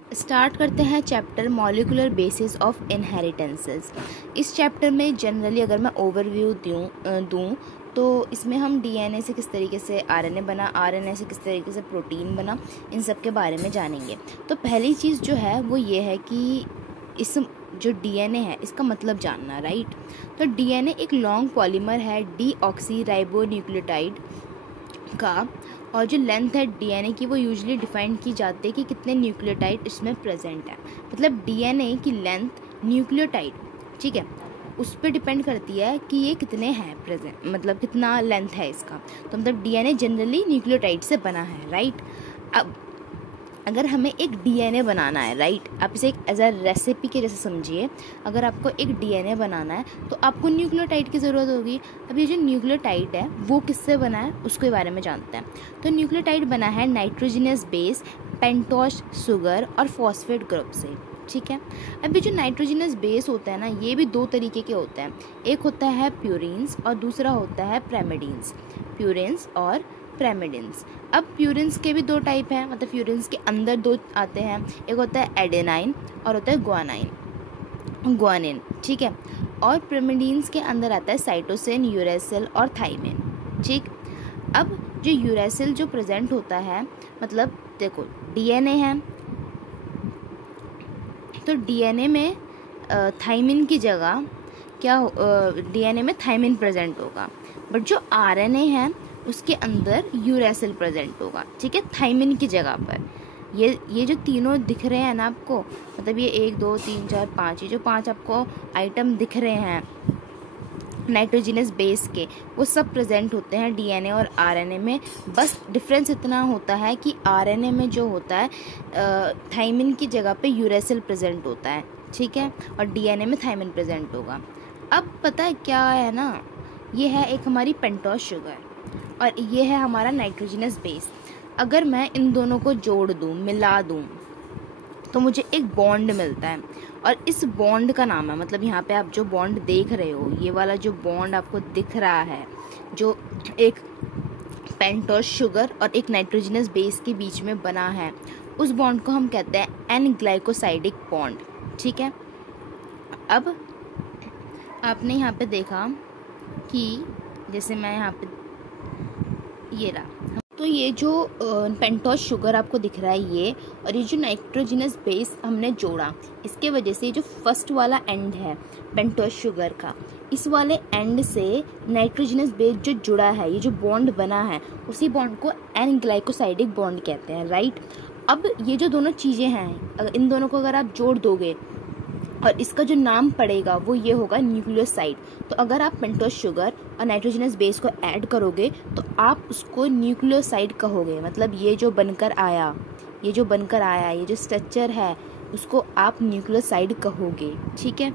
Start करते हैं chapter molecular basis of inheritances. इस चैप्टर में जनरली अगर मैं ओवरव्यू दूं तो इसमें हम डीएनए से किस तरीके से आरएनए बना, आरएनए से किस तरीके से प्रोटीन बना, इन सब के बारे में जानेंगे। तो पहली चीज़ जो है वो ये है कि इस जो डीएनए है इसका मतलब जानना, राइट। तो डीएनए एक लॉन्ग पॉलीमर है डीऑक्सी राइबोन्यूक्लियोटाइड का, और जो लेंथ है डीएनए की वो यूजुअली डिफाइन की जाती है कि कितने न्यूक्लियोटाइड इसमें प्रेजेंट है। मतलब डीएनए की लेंथ न्यूक्लियोटाइड, ठीक है, उस पर डिपेंड करती है कि ये कितने हैं प्रेजेंट, मतलब कितना लेंथ है इसका। तो मतलब डीएनए जनरली न्यूक्लियोटाइड से बना है, राइट। अब अगर हमें एक डीएनए बनाना है, राइट, आप इसे एक एज अ रेसिपी के जैसे समझिए। अगर आपको एक डीएनए बनाना है तो आपको न्यूक्लियोटाइड की ज़रूरत होगी। अब ये जो न्यूक्लियोटाइड है वो किससे बना है उसके बारे में जानते हैं। तो न्यूक्लियोटाइड बना है नाइट्रोजनस बेस, पेंटोस शुगर और फॉस्फेट ग्रुप से, ठीक है। अब ये जो नाइट्रोजनस बेस होता है ना, ये भी दो तरीके के होते हैं। एक होता है प्यूरिन्स और दूसरा होता है प्रेमिडिन्स। प्यूरिन्स और प्रेमिडिन्स। अब प्यूरिन्स के भी दो टाइप हैं, मतलब प्यूरिन्स के अंदर दो आते हैं, एक होता है एडेनाइन और होता है ग्वानिन, ठीक है। और प्रेमिडिन्स के अंदर आता है साइटोसिन, यूरेसिल और थाइमिन, ठीक। अब जो यूरेसिल जो प्रेजेंट होता है, मतलब देखो डीएनए है तो डीएनए में थाइमिन की जगह क्या डीएनए में थाइमिन प्रेजेंट होगा, बट जो आरएनए है उसके अंदर यूरेसिल प्रेजेंट होगा, ठीक है, थाइमिन की जगह पर। ये जो तीनों दिख रहे हैं ना आपको, मतलब ये 1 2 3 4 5, ये जो 5 आपको आइटम दिख रहे हैं नाइट्रोजनस बेस के, वो सब प्रेजेंट होते हैं डीएनए और आरएनए में। बस डिफरेंस इतना होता है कि आरएनए में जो होता है थाइमिन की जगह पे यूरेसिल प्रेजेंट होता है, ठीक है, और डीएनए में थाइमिन प्रेजेंट होगा। अब पता है क्या है ना, ये है एक हमारी पेंटोस शुगर और ये है हमारा नाइट्रोजनस बेस। अगर मैं इन दोनों को जोड़ दूं, मिला दूं, तो मुझे एक बॉन्ड मिलता है, और इस बॉन्ड का नाम है, मतलब यहाँ पे आप जो बॉन्ड देख रहे हो, ये वाला जो बॉन्ड आपको दिख रहा है, जो एक पेंटोस शुगर और एक नाइट्रोजनस बेस के बीच में बना है, उस बॉन्ड को हम कहते हैं एन ग्लाइकोसाइडिक बॉन्ड, ठीक है। अब आपने यहाँ पे देखा कि जैसे मैं यहाँ पे ये रहा, तो ये जो पेंटोस शुगर आपको दिख रहा है ये, और ये जो नाइट्रोजनस बेस हमने जोड़ा, इसके वजह से जो फर्स्ट वाला एंड है पेंटोस शुगर का, इस वाले एंड से नाइट्रोजनस बेस जो जुड़ा है, ये जो बॉन्ड बना है, उसी बॉन्ड को एन ग्लाइकोसाइडिक बॉन्ड कहते हैं, राइट। अब ये जो दोनों चीज़ें हैं, इन दोनों को अगर आप जोड़ दोगे और इसका जो नाम पड़ेगा वो ये होगा न्यूक्लियोसाइड। तो अगर आप पेंटोस शुगर और नाइट्रोजनस बेस को ऐड करोगे तो आप उसको न्यूक्लियोसाइड कहोगे। मतलब ये जो बनकर आया, ये जो स्ट्रक्चर है, उसको आप न्यूक्लियोसाइड कहोगे, ठीक है।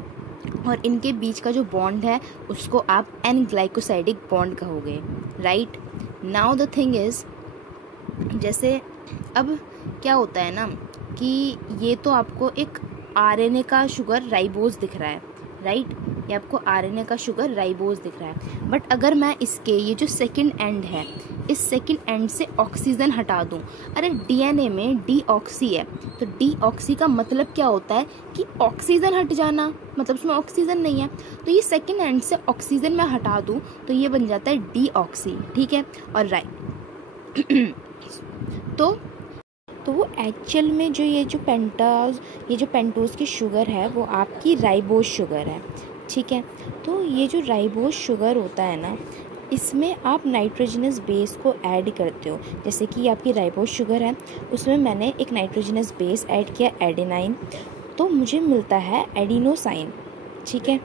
और इनके बीच का जो बॉन्ड है उसको आप एन ग्लाइकोसाइडिक बॉन्ड कहोगे, right. Now the thing is, जैसे अब क्या होता है ना कि ये तो आपको एक आरएनए का शुगर राइबोज दिख रहा है, राइट, ये आपको आरएनए का शुगर राइबोज दिख रहा है। बट अगर मैं इसके ये जो सेकंड एंड है, इस सेकंड एंड से ऑक्सीजन हटा दूं, अरे डीएनए में डीऑक्सी है, तो डीऑक्सी का मतलब क्या होता है कि ऑक्सीजन हट जाना, मतलब उसमें ऑक्सीजन नहीं है। तो ये सेकंड एंड से ऑक्सीजन मैं हटा दूं तो ये बन जाता है डीऑक्सी, ठीक है, और राइट। तो वो एक्चुअल में जो ये जो पेंटोस की शुगर है वो आपकी राइबोज शुगर है, ठीक है। तो ये जो राइबोज शुगर होता है ना, इसमें आप नाइट्रोजनस बेस को ऐड करते हो। जैसे कि आपकी राइबोज शुगर है, उसमें मैंने एक नाइट्रोजनस बेस ऐड किया एडेनाइन, तो मुझे मिलता है एडिनोसाइन, ठीक है।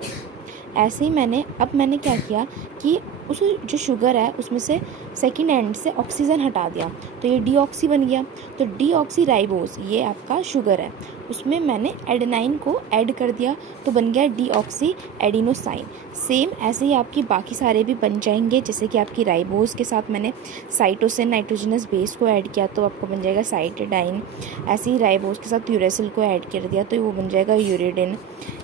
ऐसे ही मैंने क्या किया कि उस जो शुगर है उसमें से सेकंड एंड से ऑक्सीजन हटा दिया, तो ये डीऑक्सी बन गया। तो डीऑक्सी राइबोज ये आपका शुगर है, उसमें मैंने एडेनाइन को ऐड कर दिया तो बन गया डीऑक्सी एडिनोसाइन। सेम ऐसे ही आपकी बाकी सारे भी बन जाएंगे, जैसे कि आपकी राइबोज के साथ मैंने साइटोसिन नाइट्रोजनस बेस को ऐड किया तो आपको बन जाएगा साइटेडाइन। ऐसे ही राइबोज के साथ यूरेसिल को ऐड कर दिया तो वो बन जाएगा यूरिडिन।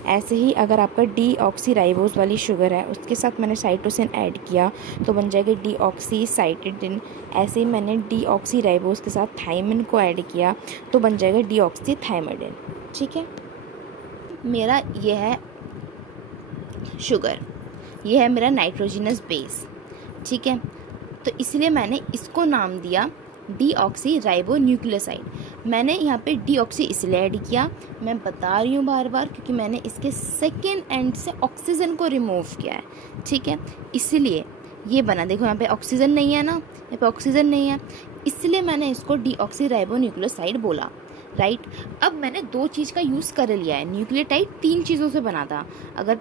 ऐसे ही अगर आपका डीऑक्सी राइबोज वाली शुगर है उसके साथ मैंने साइटोसिन ऐड किया किया तो बन जाएगा डीऑक्सीसाइटिडिन। ऐसे ही मैंने डीऑक्सीराइबोस के साथ थायमिन को ऐड किया तो बन जाएगा डीऑक्सीथाइमिडिन। ठीक है, मेरा ये है शुगर, ये है मेरा नाइट्रोजिनस बेस। ठीक है, तो इसलिए मैंने इसको नाम दिया डीऑक्सीराइबोन्यूक्लियोसाइड। मैंने यहाँ पे डीऑक्सी इसलिए ऐड किया, मैं बता रही हूँ बार बार, क्योंकि मैंने इसके सेकेंड एंड से ऑक्सीजन को रिमूव किया है। ठीक है, इसलिए ये बना, देखो यहाँ पे ऑक्सीजन नहीं है ना, यहाँ पे ऑक्सीजन नहीं है, इसलिए मैंने इसको डीऑक्सीराइबोन्यूक्लियोसाइड बोला। राइट, अब मैंने दो चीज़ का यूज़ कर लिया है। न्यूक्लियोटाइड 3 चीज़ों से बना था, अगर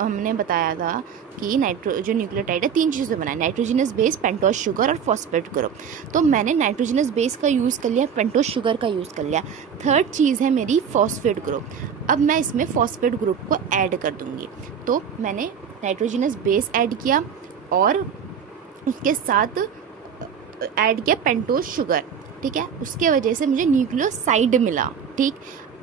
हमने बताया था कि जो न्यूक्लियोटाइड है 3 चीज़ों से बना है, नाइट्रोजिनस बेस, पेंटोस शुगर और फॉस्फेट ग्रुप। तो मैंने नाइट्रोजिनस बेस का यूज़ कर लिया, पेंटोस शुगर का यूज़ कर लिया। थर्ड चीज़ है मेरी फॉस्फेट ग्रुप। अब मैं इसमें फॉस्फेट ग्रुप को ऐड कर दूंगी। तो मैंने नाइट्रोजिनस बेस ऐड किया और उसके साथ ऐड किया पेंटोस शुगर। ठीक है, उसके वजह से मुझे न्यूक्लियोसाइड मिला। ठीक,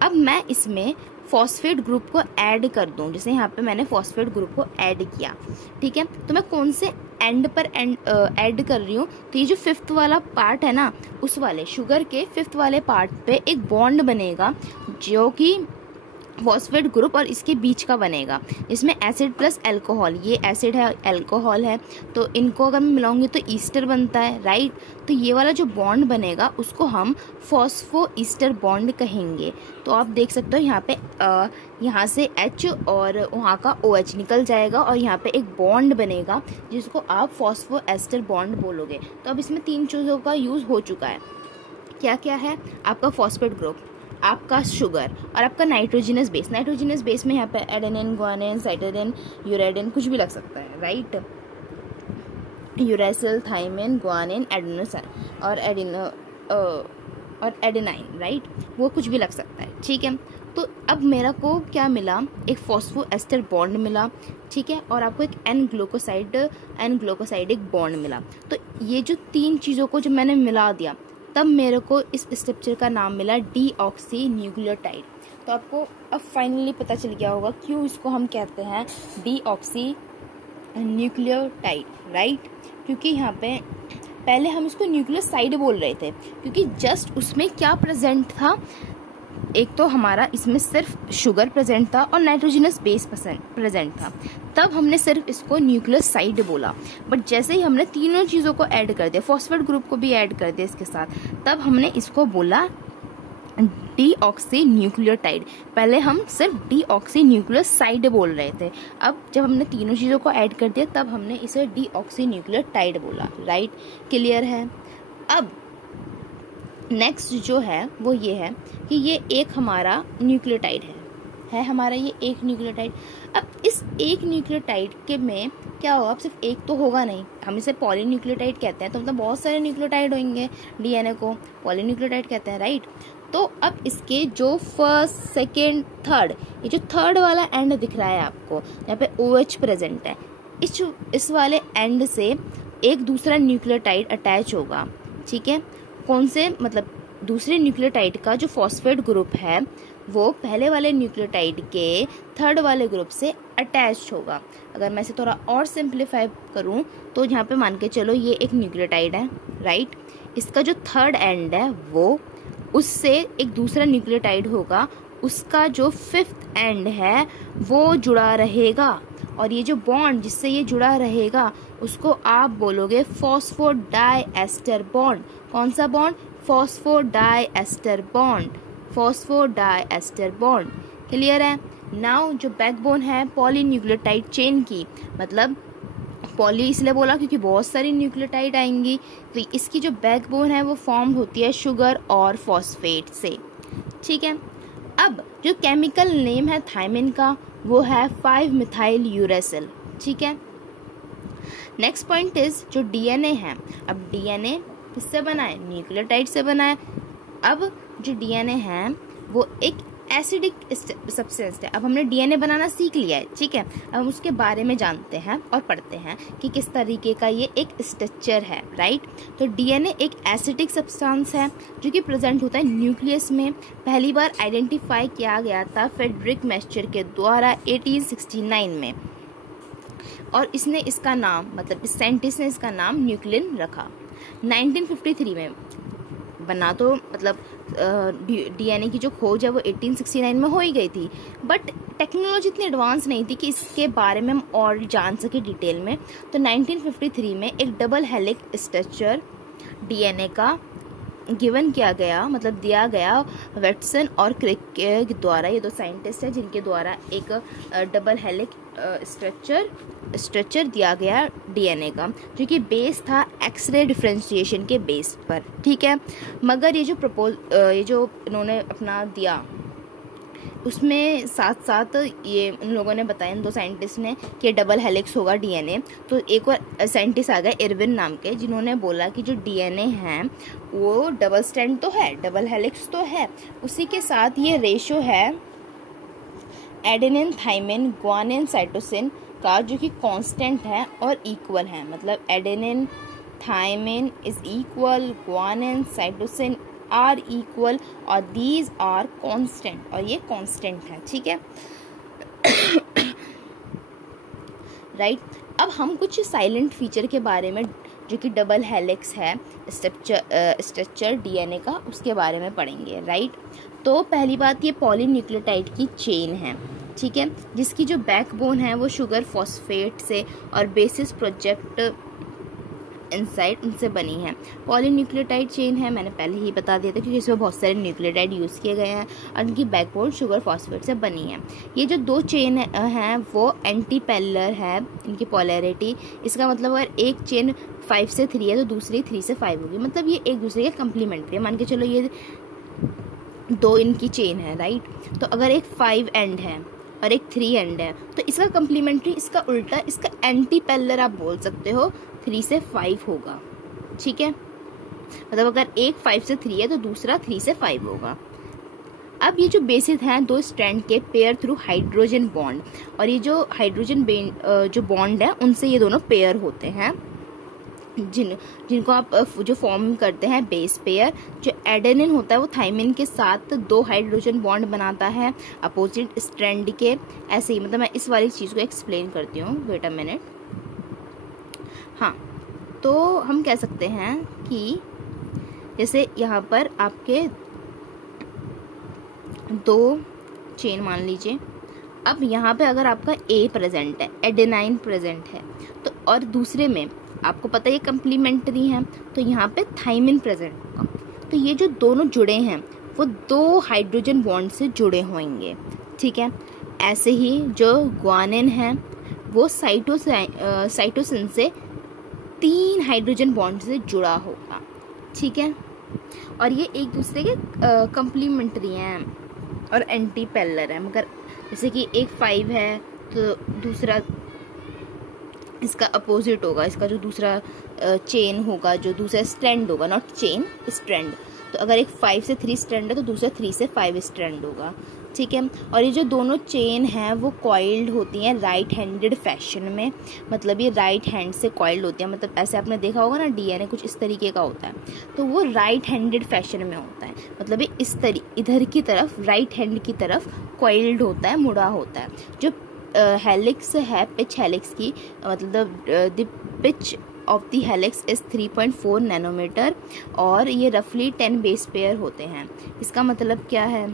अब मैं इसमें फॉस्फेट ग्रुप को ऐड कर दूं, जैसे यहाँ पे मैंने फॉस्फेट ग्रुप को ऐड किया। ठीक है, तो मैं कौन से एंड पर ऐड कर रही हूँ, तो ये जो 5th वाला पार्ट है ना, उस वाले शुगर के 5th वाले पार्ट पे एक बॉन्ड बनेगा जो कि फॉस्फेट ग्रुप और इसके बीच का बनेगा, इसमें एसिड प्लस अल्कोहल, ये एसिड है, अल्कोहल है, तो इनको अगर मैं मिलाऊंगी तो ईस्टर बनता है। राइट, तो ये वाला जो बॉन्ड बनेगा उसको हम फॉस्फो ईस्टर बॉन्ड कहेंगे। तो आप देख सकते हो यहाँ पे यहाँ से H और वहाँ का OH निकल जाएगा और यहाँ पे एक बॉन्ड बनेगा जिसको आप फॉस्फो एस्टर बॉन्ड बोलोगे। तो अब इसमें 3 चीज़ों का यूज़ हो चुका है। क्या क्या है? आपका फॉस्फेट ग्रुप, आपका शुगर और आपका नाइट्रोजिनस बेस। नाइट्रोजिनस बेस में यहाँ पे एडेनिन, गुआनिन, साइटोसिन, यूरेडिन कुछ भी लग सकता है। Right, uracil, thymine, guanine, adenosine और एडेनाइन। राइट, वो कुछ भी लग सकता है। ठीक है, तो अब मेरा को क्या मिला, एक फॉस्फो एस्टर बॉन्ड मिला। ठीक है, और आपको एक एन ग्लूकोसाइड एक बॉन्ड मिला। तो ये जो 3 चीज़ों को जब मैंने मिला दिया तब मेरे को इस स्ट्रक्चर का नाम मिला डीऑक्सी न्यूक्लियोटाइड। तो आपको अब फाइनली पता चल गया होगा क्यों इसको हम कहते हैं डीऑक्सी न्यूक्लियोटाइड। राइट, क्योंकि यहाँ पे पहले हम इसको न्यूक्लियोसाइड बोल रहे थे, क्योंकि जस्ट उसमें क्या प्रेजेंट था, एक तो हमारा इसमें सिर्फ शुगर प्रेजेंट था और नाइट्रोजिनस बेस प्रेजेंट था, तब हमने सिर्फ इसको न्यूक्लियोसाइड बोला। बट जैसे ही हमने तीनों चीज़ों को ऐड कर दिया, फॉस्फेट ग्रुप को भी ऐड कर दिया इसके साथ, तब हमने इसको बोला डीऑक्सी न्यूक्लियोटाइड। पहले हम सिर्फ डीऑक्सी न्यूक्लियोसाइड बोल रहे थे, अब जब हमने तीनों चीज़ों को ऐड कर दिया तब हमने इसे डीऑक्सी न्यूक्लियोटाइड बोला। राइट, क्लियर है? अब नेक्स्ट जो है वो ये है कि ये एक हमारा न्यूक्लियोटाइड है हमारा ये एक न्यूक्लियोटाइड। अब इस एक न्यूक्लियोटाइड के में क्या होगा, अब सिर्फ एक तो होगा नहीं, हम इसे पॉलीन्यूक्लियोटाइड कहते हैं, तो मतलब बहुत सारे न्यूक्लियोटाइड होंगे, डीएनए को पॉलीन्यूक्लियोटाइड कहते हैं। राइट, तो अब इसके जो फर्स्ट, सेकेंड, थर्ड, ये जो थर्ड वाला एंड दिख रहा है आपको, यहाँ पे OH प्रेजेंट है, इस वाले एंड से एक दूसरा न्यूक्लियोटाइड अटैच होगा। ठीक है, कौन से, मतलब दूसरे न्यूक्लियोटाइड का जो फॉस्फेट ग्रुप है वो पहले वाले न्यूक्लियोटाइड के थर्ड वाले ग्रुप से अटैच होगा। अगर मैं इसे थोड़ा और सिंप्लीफाई करूं तो यहाँ पे मान के चलो ये एक न्यूक्लियोटाइड है। राइट, इसका जो थर्ड एंड है वो उससे एक दूसरा न्यूक्लियोटाइड होगा, उसका जो 5th एंड है वो जुड़ा रहेगा, और ये जो बॉन्ड जिससे ये जुड़ा रहेगा उसको आप बोलोगे फॉस्फोडाइएस्टर बॉन्ड। कौन सा bond? Phosphodiester bond, phosphodiester bond. Clear है? नाउ जो बैकबोन है पॉलीन्यूक्लियोटाइड चेन की, मतलब पॉली इसलिए बोला क्योंकि बहुत सारी न्यूक्लियोटाइड आएंगी, तो इसकी जो बैकबोन है वो फॉर्म होती है शुगर और फॉस्फेट से। ठीक है, अब जो केमिकल नेम है थायमिन का वो है 5-मिथाइल यूरेसिल। ठीक है, नेक्स्ट पॉइंट इज जो डीएनए है। अब डीएनए किससे बना है? न्यूक्लियोटाइड से बना है। अब जो डीएनए है वो एक एसिडिक सब्सटेंस है। अब हमने डीएनए बनाना सीख लिया है। ठीक है, अब हम उसके बारे में जानते हैं और पढ़ते हैं कि किस तरीके का ये एक स्ट्रक्चर है। राइट, तो डीएनए एक एसिडिक सब्सटेंस है जो कि प्रेजेंट होता है न्यूक्लियस में। पहली बार आइडेंटिफाई किया गया था फ्रेडरिक मैस्चर के द्वारा 1869 में। और इसने इसका नाम, मतलब इस साइंटिस्ट ने इसका नाम न्यूक्लियन रखा। 1953 में बना, तो मतलब डीएनए की जो खोज है वो 1869 में हो ही गई थी, बट टेक्नोलॉजी इतनी एडवांस नहीं थी कि इसके बारे में हम और जान सके डिटेल में। तो 1953 में एक डबल हेलिक्स स्ट्रक्चर डीएनए का गिवन किया गया, मतलब दिया गया वैटसन और क्रिक के द्वारा। ये दो साइंटिस्ट हैं जिनके द्वारा एक डबल हेलिक्स स्ट्रक्चर दिया गया डीएनए का, जो कि बेस था एक्सरे डिफरेंशिएशन के बेस पर, ठीक है। मगर ये जो इन्होंने अपना दिया, उसमें साथ साथ ये उन लोगों ने बताया, इन दो साइंटिस्ट ने, कि डबल हेलिक्स होगा डीएनए। तो एक और साइंटिस्ट आ गए इरविन नाम के, जिन्होंने बोला कि जो डीएनए है वो डबल स्ट्रैंड तो है, डबल हेलिक्स तो है, उसी के साथ ये रेशो है एडेनिन थाइमिन ग्वानिन साइटोसिन का, जो कि कांस्टेंट है और इक्वल है। मतलब adenine thymine is equal, guanine cytosine are equal, और दीज आर कांस्टेंट, और ये कांस्टेंट है, ठीक है। राइट। अब हम कुछ साइलेंट फीचर के बारे में, जो कि डबल हेलिक्स है स्ट्रक्चर डीएनए का, उसके बारे में पढ़ेंगे। राइट। तो पहली बात, ये पॉलीन्यूक्लियोटाइड की चेन है, ठीक है, जिसकी जो बैकबोन है वो शुगर फॉस्फेट से और बेसिस प्रोजेक्ट इनसाइड उनसे बनी है। पॉलीन्यूक्लियोटाइड चेन है, मैंने पहले ही बता दिया था, क्योंकि इसमें बहुत सारे न्यूक्लियोटाइड यूज़ किए गए हैं और उनकी बैकबोन शुगर फॉस्फेट से बनी है। ये जो दो चेन हैं वो एंटी पैरेलल है, इनकी पोलैरिटी। इसका मतलब अगर एक चेन 5 से 3 है तो दूसरी 3 से 5 होगी, मतलब ये एक दूसरे के कम्प्लीमेंट्री है। मान के चलो ये दो इनकी चेन है, राइट। तो अगर एक 5 एंड है और एक 3 एंड है, तो इसका कम्प्लीमेंट्री, इसका उल्टा, इसका एंटी पैरेलल आप बोल सकते हो, 3 से 5 होगा, ठीक है। मतलब अगर एक 5 से 3 है तो दूसरा 3 से 5 होगा। अब ये जो बेसिस हैं दो स्ट्रैंड के पेयर थ्रू हाइड्रोजन बॉन्ड, और ये जो हाइड्रोजन जो बॉन्ड है उनसे ये दोनों पेयर होते हैं, जिनको आप जो फॉर्म करते हैं बेस पेयर। जो एडेनिन होता है वो थाइमिन के साथ 2 हाइड्रोजन बॉन्ड बनाता है अपोजिट स्ट्रैंड के। ऐसे ही, मतलब मैं इस वाली चीज़ को एक्सप्लेन करती हूँ, वेट अ मिनट। हाँ, तो हम कह सकते हैं कि जैसे यहाँ पर आपके 2 चेन मान लीजिए। अब यहाँ पे अगर आपका A प्रेजेंट है, एडेनाइन प्रेजेंट है, तो और दूसरे में आपको पता है ये कम्प्लीमेंट्री है, तो यहाँ पे थाइमिन प्रेजेंट होगा। तो ये जो दोनों जुड़े हैं वो 2 हाइड्रोजन बॉन्ड से जुड़े होंगे, ठीक है। ऐसे ही जो ग्वानिन है वो साइटोसिन से 3 हाइड्रोजन बॉन्ड से जुड़ा होगा, ठीक है। और ये एक दूसरे के कम्प्लीमेंट्री हैं और एंटी पैरेलल है। मगर जैसे कि एक 5 है तो दूसरा इसका अपोजिट होगा, इसका जो दूसरा चेन होगा, जो दूसरा स्ट्रैंड होगा, नॉट चेन, स्ट्रैंड। तो अगर एक 5 से 3 स्ट्रैंड है तो दूसरा 3 से 5 स्ट्रैंड होगा, ठीक है। और ये जो दोनों चेन हैं वो कॉइल्ड होती हैं राइट हैंडेड फैशन में, मतलब ये राइट हैंड से कॉइल्ड होती हैं। मतलब ऐसे आपने देखा होगा ना, डीएनए कुछ इस तरीके का होता है, तो वो राइट हैंडेड फैशन में होता है। मतलब ये इधर की तरफ, राइट हैंड की तरफ कॉइल्ड होता है, मुड़ा होता है। जो हेलिक्स है, पिच हेलिक्स की, मतलब the pitch of the helix is 3.4 nanometre, और ये रफली 10 बेस पेयर होते हैं। इसका मतलब क्या है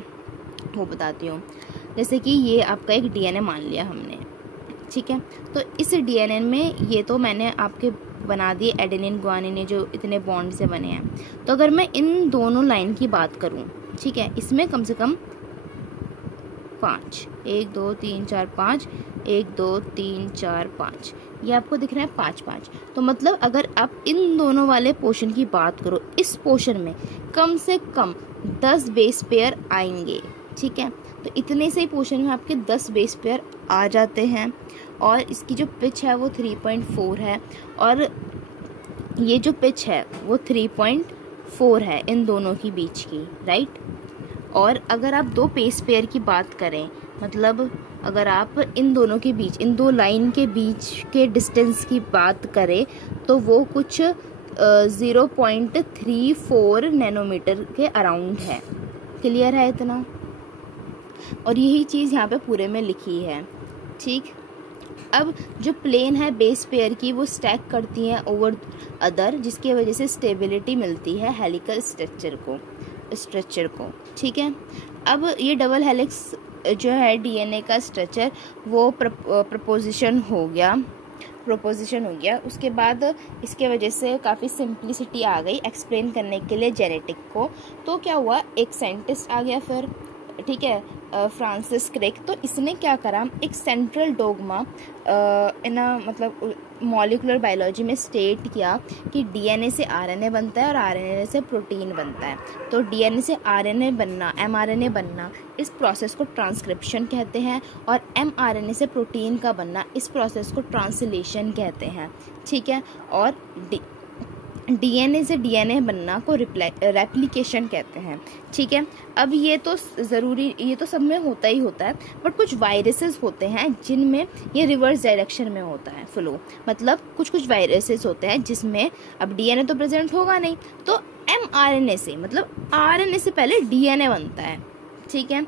वो बताती हूँ। जैसे कि ये आपका एक डीएनए मान लिया हमने, ठीक है। तो इस डीएनए में ये तो मैंने आपके बना दिए एडेनिन ग्वानिन, जो इतने बॉन्ड से बने हैं। तो अगर मैं इन दोनों लाइन की बात करूँ, ठीक है, इसमें कम से कम 5, 1 2 3 4 5, 1 2 3 4 5, ये आपको दिख रहा है 5-5। तो मतलब अगर आप इन दोनों वाले पोर्शन की बात करो, इस पोर्शन में कम से कम 10 बेस पेयर आएंगे, ठीक है। तो इतने से ही पोर्शन में आपके 10 बेस पेयर आ जाते हैं, और इसकी जो पिच है वो 3.4 है, और ये जो पिच है वो 3.4 है इन दोनों की बीच की, राइट। और अगर आप 2 बेस पेयर की बात करें, मतलब अगर आप इन दोनों के बीच, इन 2 लाइन के बीच के डिस्टेंस की बात करें, तो वो कुछ 0.34 नैनोमीटर के अराउंड है। क्लियर है इतना? और यही चीज़ यहाँ पे पूरे में लिखी है, ठीक। अब जो प्लेन है बेस पेयर की वो स्टैक करती हैं ओवर अदर, जिसकी वजह से स्टेबिलिटी मिलती है हेलिकल स्ट्रक्चर को। ठीक है, अब ये डबल हेलिक्स जो है डीएनए का स्ट्रक्चर वो प्रोपोजिशन हो गया। उसके बाद इसके वजह से काफ़ी सिंप्लिसिटी आ गई एक्सप्लेन करने के लिए जेनेटिक को। तो क्या हुआ, एक साइंटिस्ट आ गया फिर, ठीक है, फ्रांसिस क्रिक। तो इसने क्या करा, एक सेंट्रल डोगमा मतलब मॉलिक्यूलर बायोलॉजी में स्टेट किया कि डीएनए से आरएनए बनता है और आरएनए से प्रोटीन बनता है। तो डीएनए से आरएनए बनना, एमआरएनए बनना, इस प्रोसेस को ट्रांसक्रिप्शन कहते हैं, और एमआरएनए से प्रोटीन का बनना, इस प्रोसेस को ट्रांसलेशन कहते हैं। ठीक है, और डीएनए से डीएनए बनना को रेप्लिकेशन कहते हैं। ठीक है, अब ये तो ज़रूरी, ये तो सब में होता ही होता है, बट कुछ वायरसेस होते हैं जिनमें ये रिवर्स डायरेक्शन में होता है फ्लो। मतलब कुछ वायरसेस होते हैं जिसमें अब डीएनए तो प्रेजेंट होगा नहीं, तो एमआरएनए से, मतलब आरएनए से पहले डीएनए बनता है। ठीक है,